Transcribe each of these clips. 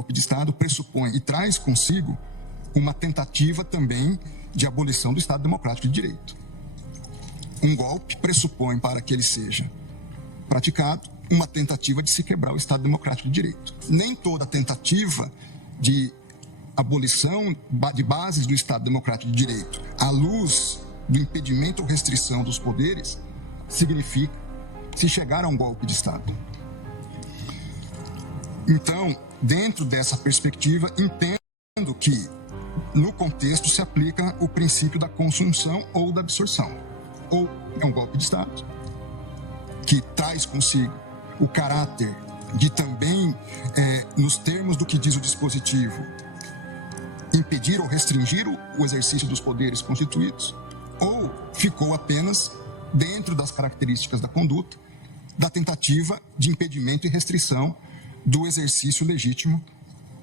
golpe de Estado pressupõe e traz consigo uma tentativa também de abolição do Estado Democrático de Direito. Um golpe pressupõe, para que ele seja praticado, uma tentativa de se quebrar o Estado Democrático de Direito. Nem toda tentativa de abolição de bases do Estado Democrático de Direito, à luz do impedimento ou restrição dos poderes, significa se chegar a um golpe de Estado. Então, dentro dessa perspectiva, entendo que, no contexto, se aplica o princípio da consunção ou da absorção. Ou é um golpe de Estado, que traz consigo o caráter de também, nos termos do que diz o dispositivo, impedir ou restringir o exercício dos poderes constituídos, ou ficou apenas dentro das características da conduta, da tentativa de impedimento e restrição do exercício legítimo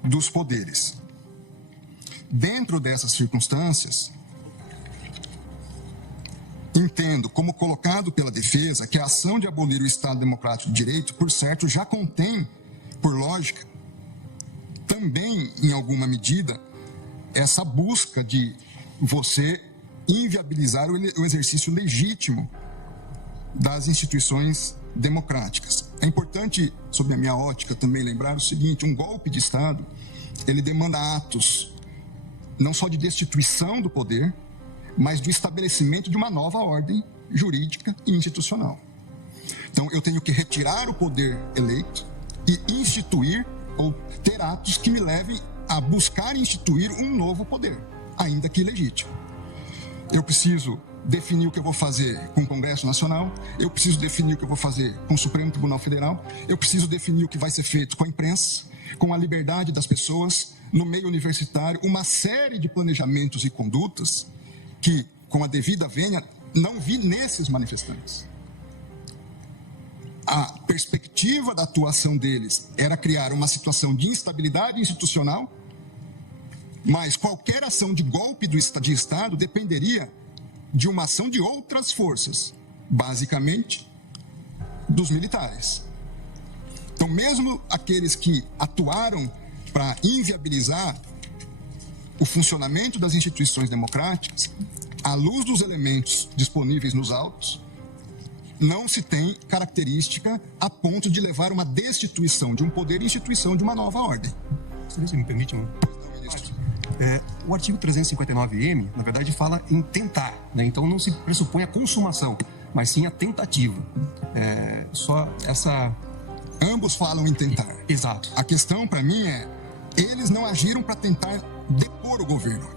dos poderes. Dentro dessas circunstâncias, entendo, como colocado pela defesa, que a ação de abolir o Estado Democrático de Direito, por certo, já contém, por lógica, também, em alguma medida, essa busca de você inviabilizar o exercício legítimo das instituições democráticas. É importante, sob a minha ótica, também lembrar o seguinte: um golpe de Estado, ele demanda atos não só de destituição do poder, mas do estabelecimento de uma nova ordem jurídica e institucional. Então, eu tenho que retirar o poder eleito e instituir ou ter atos que me levem a buscar instituir um novo poder, ainda que ilegítimo. Eu preciso definir o que eu vou fazer com o Congresso Nacional, eu preciso definir o que eu vou fazer com o Supremo Tribunal Federal, eu preciso definir o que vai ser feito com a imprensa, com a liberdade das pessoas, no meio universitário, uma série de planejamentos e condutas que, com a devida vênia, não vi nesses manifestantes. A perspectiva da atuação deles era criar uma situação de instabilidade institucional, mas qualquer ação de golpe de Estado dependeria de uma ação de outras forças, basicamente dos militares. Então, mesmo aqueles que atuaram para inviabilizar o funcionamento das instituições democráticas, à luz dos elementos disponíveis nos autos, não se tem característica a ponto de levar uma destituição de um poder e instituição de uma nova ordem. Se me permite, o artigo 359-M, na verdade, fala em tentar, né? Então não se pressupõe a consumação, mas sim a tentativa. Só essa... Ambos falam em tentar. Exato. A questão, para mim, eles não agiram para tentar depor o governo.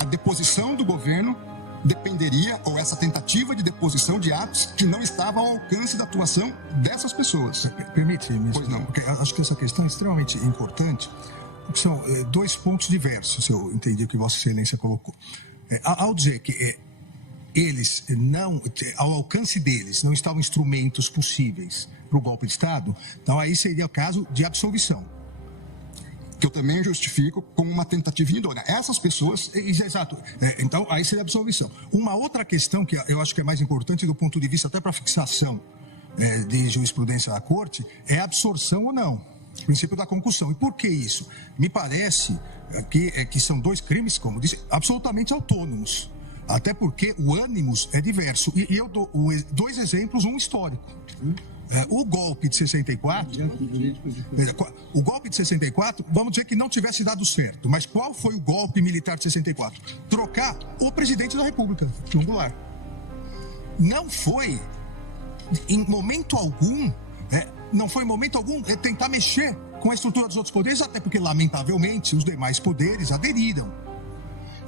A deposição do governo dependeria, ou essa tentativa de deposição de atos que não estavam ao alcance da atuação dessas pessoas. Permite-me, ministro? Pois não. Porque acho que essa questão é extremamente importante. São dois pontos diversos, se eu entendi o que Vossa Excelência colocou. Ao dizer que eles não, ao alcance deles, não estavam instrumentos possíveis para o golpe de Estado, então aí seria o caso de absolvição. Que eu também justifico como uma tentativa idônea. Essas pessoas... Exato. Então, aí seria absolvição. Uma outra questão que eu acho que é mais importante do ponto de vista até para fixação de jurisprudência da Corte é a absorção ou não. O princípio da concussão. E por que isso? Me parece que são dois crimes, como disse, absolutamente autônomos. Até porque o ânimos é diverso. E eu dou dois exemplos, um histórico. O golpe de 64, vamos dizer que não tivesse dado certo. Mas qual foi o golpe militar de 64? Trocar o presidente da República, João Goulart. Não foi, em momento algum, tentar mexer com a estrutura dos outros poderes, até porque, lamentavelmente, os demais poderes aderiram.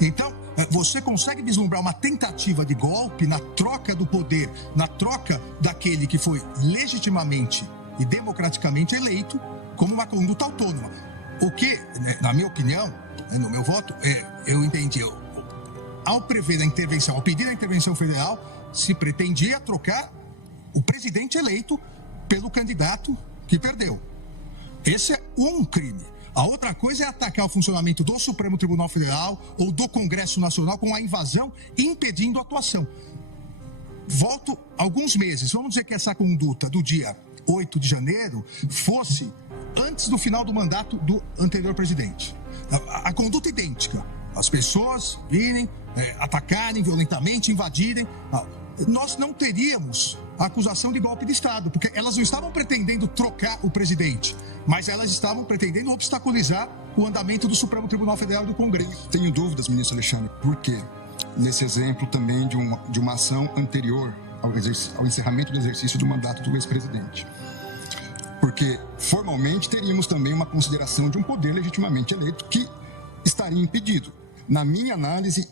Então, você consegue vislumbrar uma tentativa de golpe na troca do poder, na troca daquele que foi legitimamente e democraticamente eleito como uma conduta autônoma. O que, na minha opinião, no meu voto, eu entendi, ao prever a intervenção, ao pedir a intervenção federal, se pretendia trocar o presidente eleito pelo candidato que perdeu. Esse é um crime. A outra coisa é atacar o funcionamento do Supremo Tribunal Federal ou do Congresso Nacional com a invasão, impedindo a atuação. Volto alguns meses. Vamos dizer que essa conduta do dia 8 de janeiro fosse antes do final do mandato do anterior presidente. A conduta idêntica. As pessoas virem, atacarem violentamente, invadirem. Nós não teríamos a acusação de golpe de Estado, porque elas não estavam pretendendo trocar o presidente, mas elas estavam pretendendo obstaculizar o andamento do Supremo Tribunal Federal e do Congresso. Tenho dúvidas, ministro Alexandre, por quê? Nesse exemplo também de uma ação anterior ao encerramento do exercício do mandato do ex-presidente. Porque, formalmente, teríamos também uma consideração de um poder legitimamente eleito que estaria impedido. Na minha análise,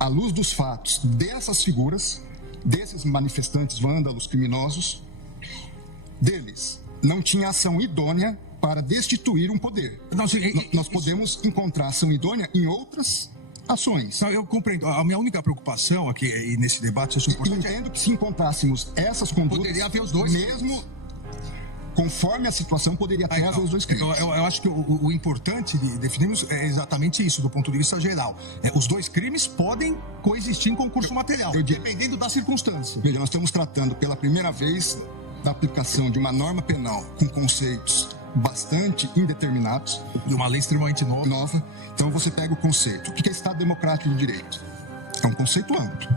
à luz dos fatos dessas figuras, desses manifestantes vândalos criminosos, deles não tinha ação idônea para destituir um poder. Nós podemos encontrar ação idônea em outras ações. Não, eu compreendo. A minha única preocupação aqui, e nesse debate, eu entendo que se encontrássemos essas condutas, poderia haver os dois, mesmo conforme a situação, poderia até haver os dois crimes. Então, eu acho que o importante de definirmos é exatamente isso, do ponto de vista geral. Os dois crimes podem coexistir em concurso material, dependendo da circunstância. Veja, nós estamos tratando pela primeira vez da aplicação de uma norma penal com conceitos bastante indeterminados. De uma lei extremamente nova. Então você pega o conceito. O que é Estado Democrático de Direito? É um conceito amplo,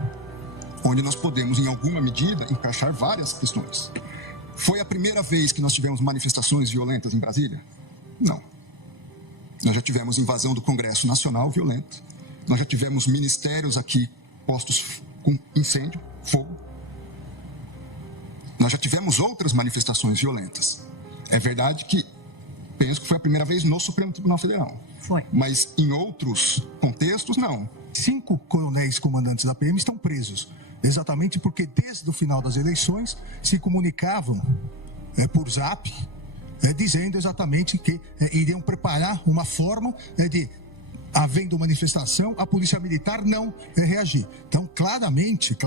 onde nós podemos, em alguma medida, encaixar várias questões. Foi a primeira vez que nós tivemos manifestações violentas em Brasília? Não. Nós já tivemos invasão do Congresso Nacional violenta. Nós já tivemos ministérios aqui postos com incêndio, fogo. Nós já tivemos outras manifestações violentas. É verdade que penso que foi a primeira vez no Supremo Tribunal Federal. Foi. Mas em outros contextos, não. 5 coronéis comandantes da PM estão presos. Exatamente porque desde o final das eleições se comunicavam por zap, dizendo exatamente que iriam preparar uma forma de, havendo manifestação, a Polícia Militar não reagir. Então, claramente,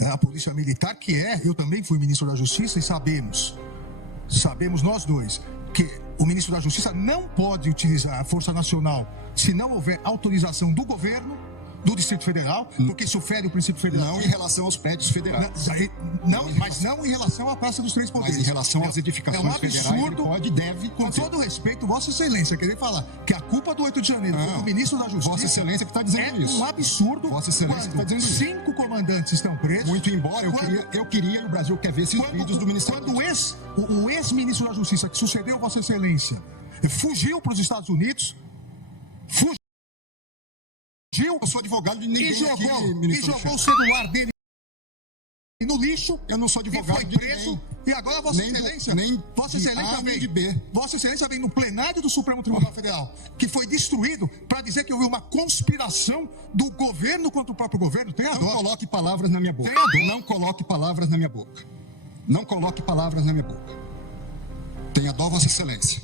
a Polícia Militar, que eu também fui ministro da Justiça e sabemos nós dois, que o ministro da Justiça não pode utilizar a Força Nacional se não houver autorização do governo, do Distrito Federal, porque isso fere o princípio federal. Não em relação aos prédios federais. Mas não em relação à Praça dos Três Poderes. Mas em relação às edificações federais, ele pode e deve com fazer. todo respeito, Vossa Excelência, querer falar que a culpa do 8 de janeiro foi do ministro da Justiça... Vossa Excelência que está dizendo isso. É um absurdo. Vossa Excelência que está dizendo isso. 5 comandantes estão presos. Muito embora eu queria e o Brasil quer ver esses vídeos do Ministério. Quando o ex-ministro da Justiça, que sucedeu Vossa Excelência, fugiu para os Estados Unidos... Eu sou advogado de ninguém e jogou o celular dele no lixo. Eu não sou advogado e foi de preso. ninguém. E agora Vossa Excelência vem no plenário do Supremo Tribunal Federal, que foi destruído, para dizer que houve uma conspiração do governo contra o próprio governo. Não coloque palavras na minha boca. Não coloque palavras na minha boca. Não coloque palavras na minha boca. Tenha dó, Vossa Excelência.